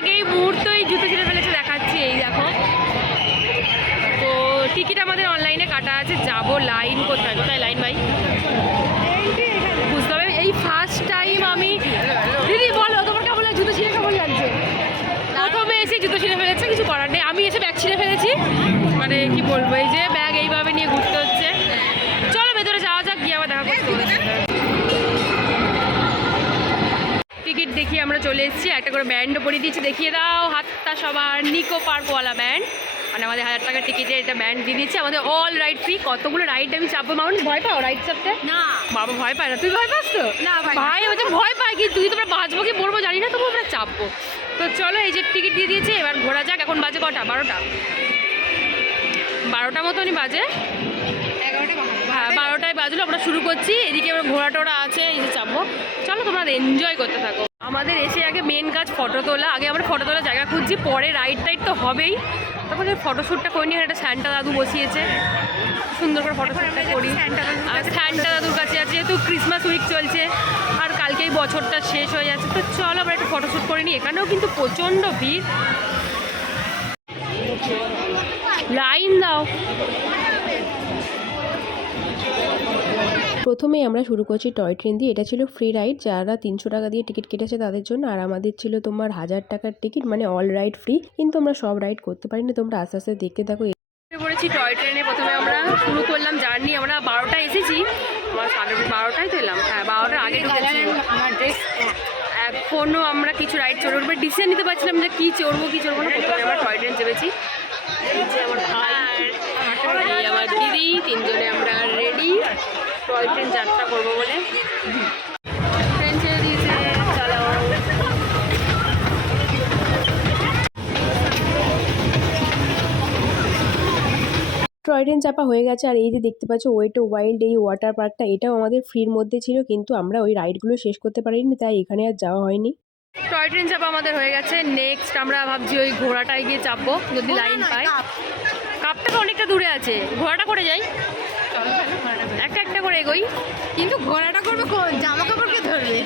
আগেই মুহূর্তেই জুতো ছিঁড়ে ফেলেছে, দেখাচ্ছি এই দেখো। তো টিকিট আমাদের অনলাইনে কাটা আছে, যাবো লাইন কোথায় কোথায় লাইন ভাই বুঝতে হবে। এই ফার্স্ট টাইম আমি, দিদি বলো তোমার কেমন লাগে, জুতো ছিঁড়ে কেমন লাগছে? প্রথমে এসে জুতো ছিঁড়ে ফেলেছে, কিছু করার নেই। আমি এসে ব্যাগ ছিঁড়ে ফেলেছি, মানে কি বলবো, এই যে ব্যাগ এইভাবে নিয়ে ঘুরতে হচ্ছে। চলো ভেতরে যাওয়া যাক, গিয়ে আবার দেখা করতে হবে। টিকিট দেখিয়ে আমরা চলে এসেছি, একটা করে ব্যান্ডও পরিয়ে দিয়েছি, দেখিয়ে দাও হাতটা সবার। নিকো পার্কওয়ালা ব্যান্ড, মানে আমাদের 1000 টাকার টিকিটে এটা ব্যান্ড দিয়ে দিচ্ছে। আমাদের অল রাইড ফ্রি। কতগুলো রাইড আমি চাপবো, মানুষ ভয় পাও রাইড চাপতে? না বাবা ভয় পায় না। তুই ভয় পাস তো? না ভাই হচ্ছে ভয় পায়, কি তুই তোমরা বাঁচবো কি পড়বো জানি না, তবু আমরা চাপবো। তো চলো, এই যে টিকিট দিয়ে দিয়েছে, এবার ঘোরা যাক। এখন বাজে কটা? 12টা মতনই বাজে। 11টা হ্যাঁ 12টায় বাজলো, আমরা শুরু করছি। এদিকে এবার ঘোরা টোরা আছে, এই যে চাপবো। চলো তোমরা এনজয় করতে থাকো। আমাদের এসে আগে মেন কাজ ফটো তোলা। আগে আমরা ফটো তোলার জায়গা খুঁজছি, পরে রাইড টাইড তো হবেই। তারপরে ফটোশ্যুটটা করে নিয়ে একটা স্যান্টা দাদু বসিয়েছে, সুন্দর করে ফটোশ্যুটটা করি। আর স্যান্টা দাদুর কাছে আছে, যেহেতু ক্রিসমাস উইক চলছে আর কালকেই বছরটা শেষ হয়ে যাচ্ছে, তো চলো আমরা একটু ফটোশ্যুট করে নিই। এখানেও কিন্তু প্রচণ্ড ভিড়, লাইন দাও। প্রথমেই আমরা শুরু করছি টয় ট্রেন দিয়ে। এটা ছিল ফ্রি রাইড, যারা 300 টাকা দিয়ে টিকিট কেটেছে তাদের জন্য। আর আমাদের ছিল তোমার 1000 টাকার টিকিট, মানে অল রাইড ফ্রি, কিন্তু আমরা সব রাইড করতে পারিনি। তোমরা আস্তে আস্তে দেখতে থাকো। পড়েছি টয় ট্রেনে। প্রথমে আমরা শুরু করলাম জার্নি। আমরা 12টায় এসেছি, আমার 12টায় তো এলাম। হ্যাঁ 12টার আগে ঢুকেছি। এখনও আমরা কিছু রাইড চড়বো, ডিসিশন নিতে পারছিলাম যে কী চড়বো কী চড়বো না। প্রথমে আমরা টয় ট্রেন চেপেছি। আমার ভাই, আমার দিদি, তিনজনে আমরা রেডি টয় ট্রেন যাত্রা করবো বলে। ট্রেন ছেড়ে দিয়েছে, চলো। টয় ট্রেন চাপা হয়ে গেছে। আর এই যে দেখতে পাচ্ছ ওয়েট ওয়াইল্ড, এই ওয়াটার পার্কটা, এটাও আমাদের ফ্রির মধ্যে ছিল, কিন্তু আমরা ওই রাইডগুলো শেষ করতে পারিনি, তাই এখানে আর যাওয়া হয়নি। টয় ট্রেন চাপা আমাদের হয়ে গেছে। নেক্সট আমরা ভাবছি ওই ঘোড়াটায় গিয়ে চাপবো, যদি লাইন পাই। কাপটা অনেকটা দূরে আছে, ঘোড়াটা করে যাই, একটা একটা করে এগোই। কিন্তু ঘোড়াটা করবে, জামা কাপড়কে ধরবে,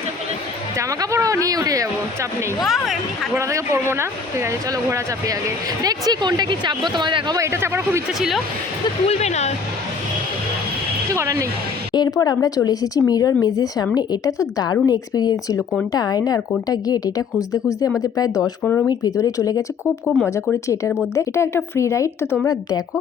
জামা কাপড়ও নিয়ে উঠে যাবো, চাপ নেই। ঘোড়া থেকে পড়বো না, ঠিক আছে চলো ঘোড়া চাপি আগে। দেখছি কোনটা কি চাপবো, তোমায় দেখাবো। এটা চাপারও খুব ইচ্ছা ছিল, তো তুলবে না, কিছু করার নেই। এরপর আমরা চলে এসেছি মিরর মেজের সামনে। এটা তো দারুণ এক্সপিরিয়েন্স ছিল, কোনটা আয়না আর কোনটা গেট এটা খুঁজতে খুঁজতে আমাদের প্রায় 10-15 মিনিট ভেতরে চলে গেছে। খুব খুব মজা করেছি এটার মধ্যে। এটা একটা ফ্রি রাইড, তো তোমরা দেখো।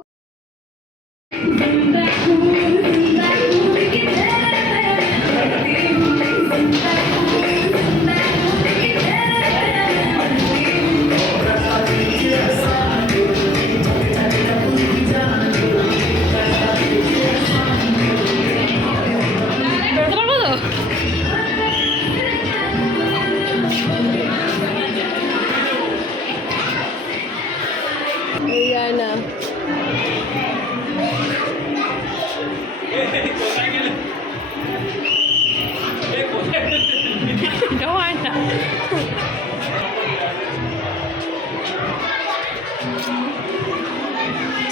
না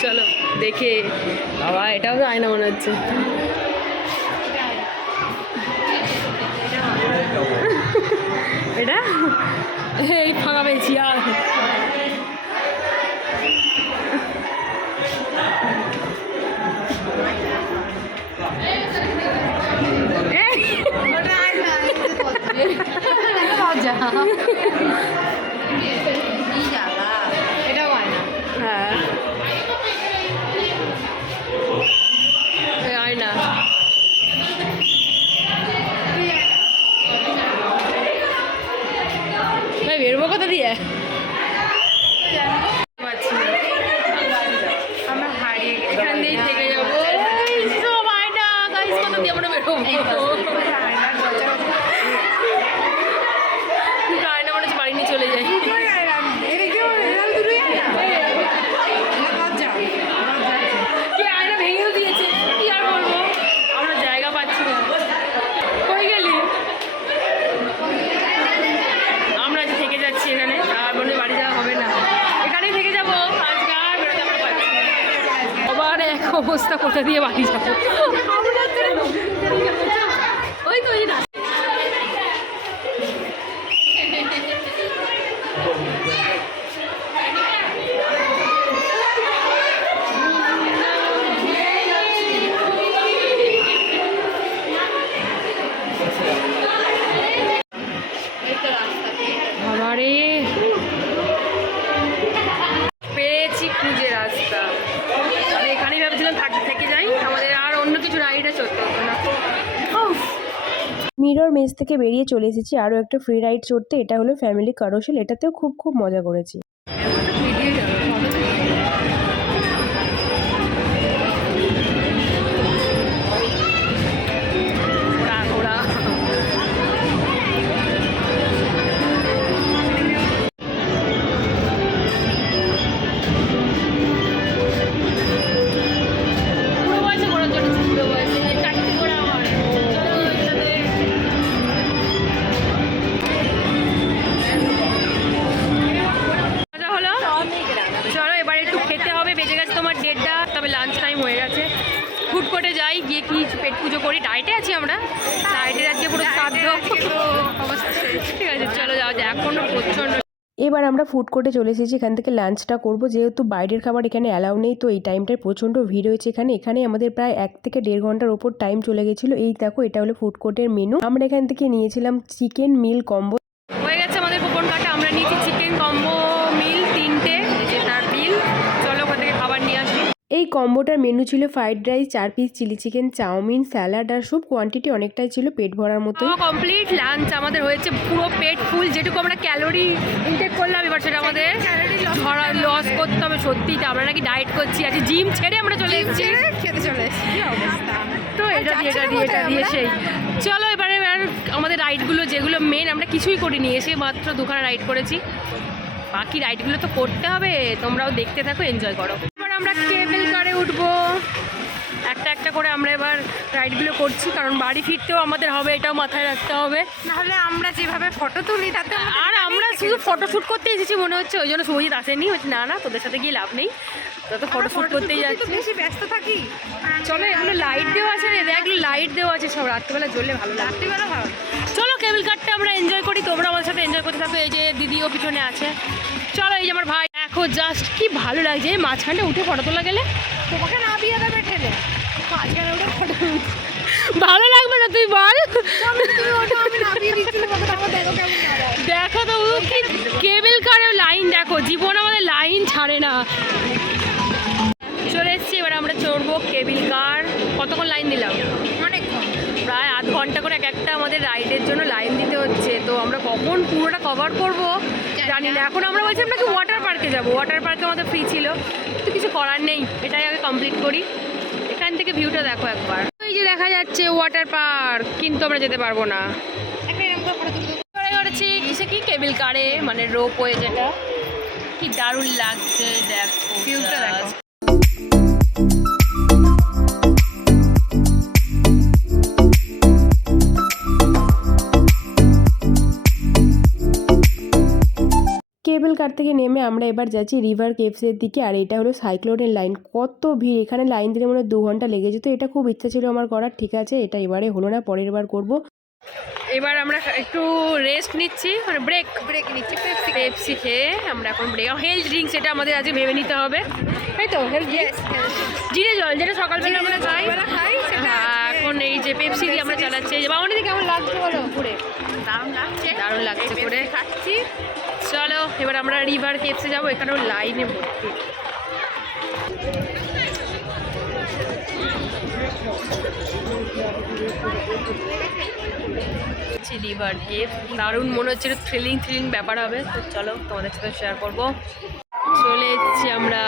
চলো দেখে বাবা, এটাও তো আয়না মনে হচ্ছে। এটা এই ফাঁকা পেয়েছি আর এটাও আয়না। হ্যাঁ আয়না। ভাই বেরোবো কোথা দিয়ে? আমরা হারিয়ে গেছি, এখান দিয়েই থেকে যাবো। আয়না গাইস, কোথা দিয়ে আমরা বেরোবো? আয়না মনে হচ্ছে বাড়ি নিয়ে চলে যাই। আয়না ভেঙেও দিয়েছে, কি আর বলবো, আমরা জায়গা পাচ্ছি না। কই গেলি? আমরা যে থেকে যাচ্ছি এখানে, আর মনে বাড়ি যাওয়া হবে না, এখানেই থেকে যাবো আজকে, আর বেরোতে আমরা পারছি না। আবার এক অবস্থা, কোথা দিয়ে বাড়ি যাবো? ওই তো ওই না মিরর মেস থেকে বেরিয়ে চলে এসেছি আরও একটা ফ্রি রাইড চড়তে। এটা হলো ফ্যামিলি কারোসেল, এটাতেও খুব মজা করেছি। লাঞ্চ টাইম হয়ে গেছে, ফুড কোর্টে যাই, গিয়ে কি পেট পুজো করি। ডায়েটে আছি আমরা, ডায়েটের আজকে পুরো শ্রাদ্ধ অবস্থা। ঠিক আছে, চলো যাওয়া যায়। এখনো প্রচন্ড। এবার আমরা ফুড কোর্টে চলে এসেছি, এখান থেকে লাঞ্চটা করব। যেহেতু বাইরের খাবার এখানে অ্যালাউ নেই, তো এই টাইমটায় প্রচণ্ড ভিড় হয়েছে এখানে আমাদের প্রায় 1 থেকে 1.5 ঘন্টার ওপর টাইম চলে গেছিলো। এই দেখো, এটা হলো ফুড কোর্টের মেনু। আমরা এখান থেকে নিয়েছিলাম চিকেন মিল কম্বো। হয়ে গেছে আমাদের কুপন কাটা, আমরা নিয়েছি চিকেন কম্বো মিল 3টে, তার বিল। চলো ওখান থেকে খাবার নিয়ে আসি। এই কম্বোটার মেনু ছিল fried rice, 4 piece chilli chicken, chow mein, salad আর স্যুপ। কোয়ান্টিটি অনেকটাই ছিল, পেট ভরার মতো। কমপ্লিট লাঞ্চ আমাদের হয়েছে, পুরো পেট ফুল। যেটুকু আমরা ক্যালোরি ইনটেক করলাম, এবার সেটা আমাদের লস করতে হবে। সত্যি তো আমরা নাকি ডায়েট করছি, আজকে জিম ছেড়ে আমরা চলে এসেছি, খেতে চলে এসেছি। তো এটা দিয়ে সেই। চলো এবার আমাদের রাইডগুলো, যেগুলো মেন, আমরা কিছুই করিনি, এসে মাত্র 2খানা রাইড করেছি। বাকি রাইডগুলো তো করতে হবে, তোমরাও দেখতে থাকো, এনজয় করো। এবার আমরা কেবল কারে উঠবো, একটা করে আমরা এবার রাইডগুলো করছি, কারণ বাড়ি ফিরতেও আমাদের হবে, এটাও মাথায় রাখতে হবে। নাহলে আমরা যেভাবে ফটো তুলি তাতে আর আমরা শুধু ফটোশ্যুট করতে এসেছি মনে হচ্ছে, ওই জন্য সুজিত আসেনি। না তোদের সাথে গিয়ে লাভ নেই, তো ফটোশ্যুট করতেই যাচ্ছি। বেশি ব্যস্ত থাকি। চলো, এগুলো লাইট দেওয়া আছে রে, এগুলো লাইট দেওয়া আছে, সব রাত্রিবেলা জ্বললে ভালো লাগে। রাত্রিবেলা ভালো। চলো কেবল কারটা আমরা এনজয় করি, তোমরা আমার সাথে এনজয় করতে থাকো। এই যে দিদিও পিছনে আছে। চলো, এই যে আমার ভাই। দেখো জাস্ট কি ভালো লাগছে, এই মাঝখানটা উঠে ফটো তোলা গেলে। তোমাকে না দিয়ে দেবে ঠেলে, মাঝখানে উঠে ফটো ভালো লাগবে না, তুই বল। দেখো তো কি কেবল কারের লাইন, দেখো জীবন আমাদের লাইন ছাড়ে না। চলে এসছি, এবার আমরা চড়বো কেবল কার। কতক্ষণ লাইন দিলাম? অনেকক্ষণ, প্রায় আধ ঘন্টা করে একটা আমাদের রাইডের জন্য লাইন দিতে হচ্ছে। তো আমরা কখন পুরোটা কভার করবো জানি না। এখন আমরা বলছিলাম নাকি ওয়াটার পার্কে যাবো, ওয়াটার পার্কে আমাদের ফ্রি ছিল, তো কিছু করার নেই, এটাই আগে কমপ্লিট করি। এখান থেকে ভিউটা দেখো একবার, ওই যে দেখা যাচ্ছে ওয়াটার পার্ক, কিন্তু আমরা যেতে পারবো না। একটা এরকম করে ফটো তুলতে করেছি কিসে, কি কেবল কারে, মানে রোপওয়ে, যেটা কি দারুণ লাগছে। দেখো ভিউটা দেখো। কেবল কার থেকে নেমে আমরা এবার যাচ্ছি রিভার কেভসের দিকে। আর এটা হলো সাইক্লোনের লাইন, কত ভিড় এখানে, লাইন দিলে মনে হয় 2 ঘন্টা লেগে যেত। এটা খুব ইচ্ছা ছিল আমার করার, ঠিক আছে এটা এবারে হলো না, পরের বার করবো। এবার আমরা একটু রেস্ট নিচ্ছি, মানে ব্রেক নিচ্ছি। পেপসি খেয়ে আমরা এখন ব্রেক। হেলথ ড্রিঙ্কস, এটা আমাদের আজকে ভেবে নিতে হবে, তাই তো? হেলথ জিরে জল, যেটা সকালবেলা আমরা খাই। এখন এই যে পেপসি দিয়ে আমরা চালাচ্ছি। বাউনিতে কেমন লাগছে বলো? ঘুরে দারুণ লাগছে করে খাচ্ছি। চলো এবার আমরা রিভার কেভসে যাবো, এখানেও লাইনে ভর্তি। রিভার কেভ দারুণ মনে হচ্ছে, থ্রিলিং ব্যাপার হবে। তো চলো তোমাদের সাথে শেয়ার করবো। চলে এসেছি আমরা,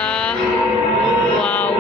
ওয়াও।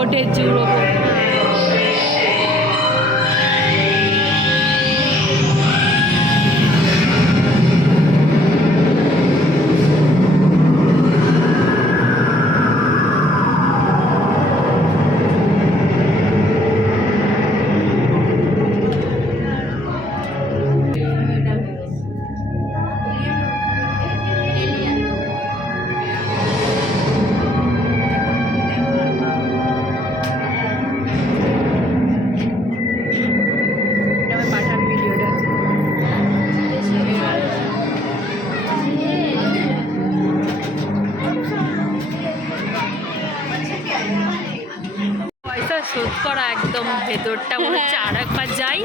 ওঠে চূড় ওপর। পাঠান ভিডিওটা। পয়সা শোধ করা একদম ভেতরটা মনে হচ্ছে আর একবার যাই,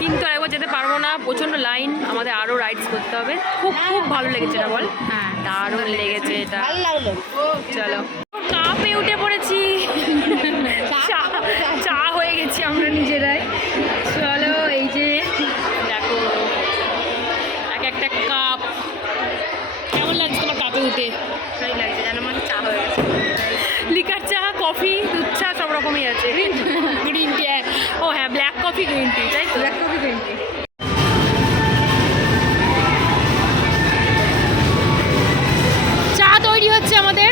কিন্তু আরেকবার যেতে পারবো না, প্রচণ্ড লাইন, আমাদের আরও রাইডস করতে হবে। খুব খুব ভালো লেগেছে এটা বল? হ্যাঁ দারুণ লেগেছে এটা, ভালো লাগলো। চলো কাপে উঠে পড়েছি, চা হয়ে গেছি আমরা নিজেরাই। চলো এই যে দেখো এক একটা কাপ, কেমন লাগছে তোমার কাপে উঠে? ভালোই লাগছে, যেন মানে চা হয়ে গেছে। লিকার চা, কফি, দুধ চা সব রকমই আছে। গ্রিন টি, ও হ্যাঁ ব্ল্যাক কফি গ্রিন টি, তাই ব্ল্যাক কফি গ্রিন টি। চা তৈরি হচ্ছে আমাদের।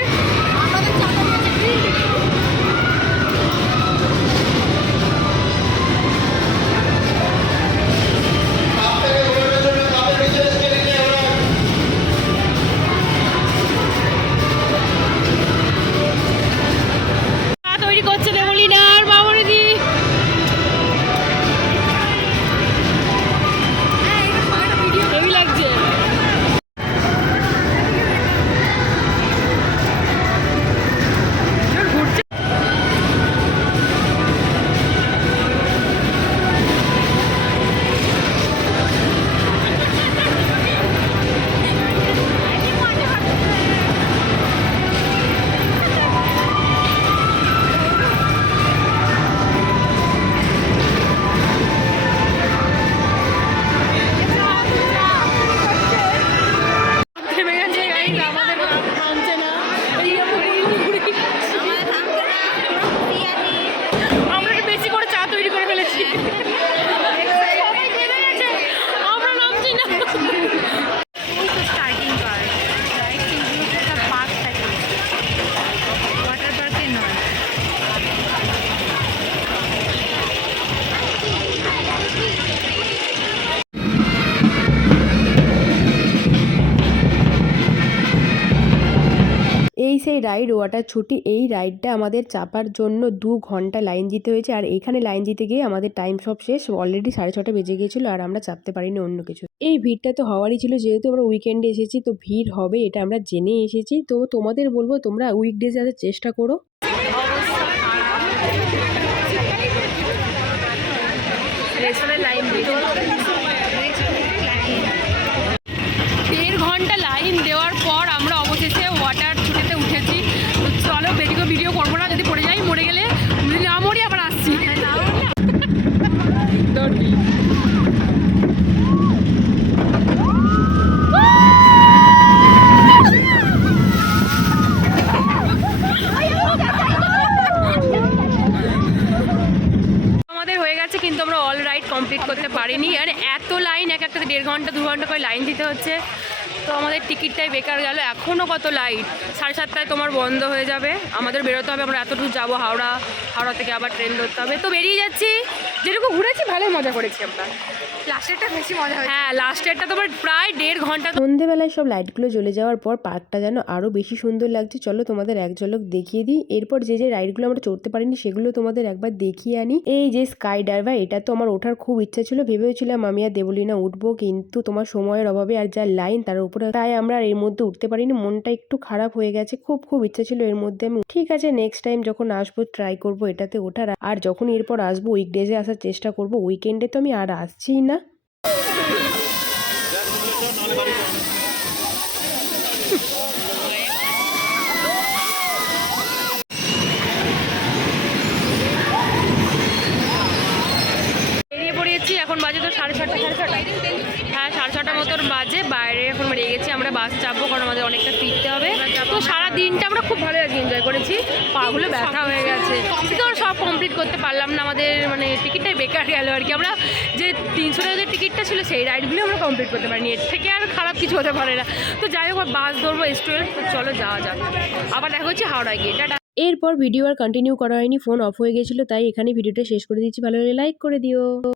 চা তৈরি করছে দেবলীনা আর বাবুরিদি। হেভি লাগছে। ঘুরছে। থেমে গেছে গাড়ি, আমাদের থামছে না। আমরা একটু বেশি করে চা তৈরি করে ফেলেছি, সবাই থেমে গেছে, আমরা নামছি না। স্টার্টিং পার্ক, রাইড কিন্তু একটা পার্ক থাকে, ওয়াটার পার্কে নয়। এই সেই রাইড ওয়াটার ছুটি। এই রাইডটা আমাদের চাপার জন্য 2 ঘন্টা লাইন দিতে হয়েছে, আর এখানে লাইন দিতে গিয়ে আমাদের টাইম সব শেষ, অলরেডি 6:30 বেজে গিয়েছিল, আর আমরা চাপতে পারিনি অন্য কিছু। এই ভিড়টা তো হওয়ারই ছিল, যেহেতু আমরা উইকেন্ডে এসেছি তো ভিড় হবে এটা আমরা জেনে এসেছি। তো তোমাদের বলবো তোমরা উইকডেজে আসার চেষ্টা করো। রেস্টুরেন্টে লাইন দিতে 1.5 ঘন্টা লাইন দেওয়ার পর আমরা অবশেষে ওয়াটার ছুটিতে উঠেছি। তো চলো বেরিয়ে ভিডিও করবো না, যদি পড়ে যাই, মরে গেলে যদি না মরি আবার আসছি। আমাদের হয়ে গেছে, কিন্তু আমরা অল রাইড কমপ্লিট করতে পারিনি। আর এত লাইন, এক একটা 1.5 ঘন্টা 2 ঘন্টা করে লাইন দিতে হচ্ছে, তো আমাদের টিকিটটাই বেকার গেল। এখনও কত লাইট, 7:30 তোমার বন্ধ হয়ে যাবে, আমাদের বেরোতে হবে। আমরা এতটুকু যাবো, হাওড়া থেকে আবার ট্রেন ধরতে হবে। তো বেরিয়ে যাচ্ছি, যেটুকু ঘুরেছি ভালোই মজা করেছি আমরা। লাস্টেরটা বেশি মজা হয়েছে। হ্যাঁ লাস্টেরটা তোমার প্রায় 1.5 ঘন্টা। সন্ধেবেলায় সব লাইটগুলো জ্বলে যাওয়ার পর পার্কটা যেন আরও বেশি সুন্দর লাগছে। চলো তোমাদের এক ঝলক দেখিয়ে দিই। এরপর যে যে রাইডগুলো আমরা চড়তে পারিনি সেগুলো তোমাদের একবার দেখিয়ে আনি। এই যে স্কাই ডাইভার, এটা তো আমার ওঠার খুব ইচ্ছা ছিল, ভেবেছিলাম আমি আর দেবলীনা উঠবো, কিন্তু তোমার সময়ের অভাবে আর যা লাইন তার উপরে, তাই আমরা এর মধ্যে উঠতে পারিনি। মনটা একটু খারাপ হয়ে গেছে, খুব ইচ্ছা ছিল এর মধ্যে আমি। ঠিক আছে, নেক্সট টাইম যখন আসবো ট্রাই করবো এটাতে ওঠার, আর যখন এরপর আসবো উইকডেজে আসার চেষ্টা করবো। উইকেন্ডে তো আমি আর আসছিই না। বেরিয়ে পড়েছি, এখন বাজে তো 6:30। হ্যাঁ 6:30 মতন বাজে, বাইরে এখন বেরিয়ে গেছি আমরা বাস চাপবো, কারণ আমাদের অনেকটা ফিরতে হবে। তো সারা দিনটা আমরা খুব ভালো এনজয় করেছি, পাগুলো ব্যথা হয়ে গেছে কিন্তু আমরা সব কমপ্লিট করতে পারলাম না, আমাদের মানে টিকিটটাই বেকার গেল আর কি। আমরা যে 300 টাকা যে টিকিটটা ছিল সেই রাইডগুলো আমরা কমপ্লিট করতে পারিনি, এর থেকে আর খারাপ কিছু হতে পারে না। তো যাই হোক বাস ধরবো S12, তো চলো যাওয়া যাক, আবার দেখা হচ্ছে হাওড়ায় গিয়ে। টাটা। এরপর ভিডিও আর কন্টিনিউ করা হয়নি, ফোন অফ হয়ে গেছিলো, তাই এখানে ভিডিওটা শেষ করে দিচ্ছি। ভালো লাগলে লাইক করে দিও।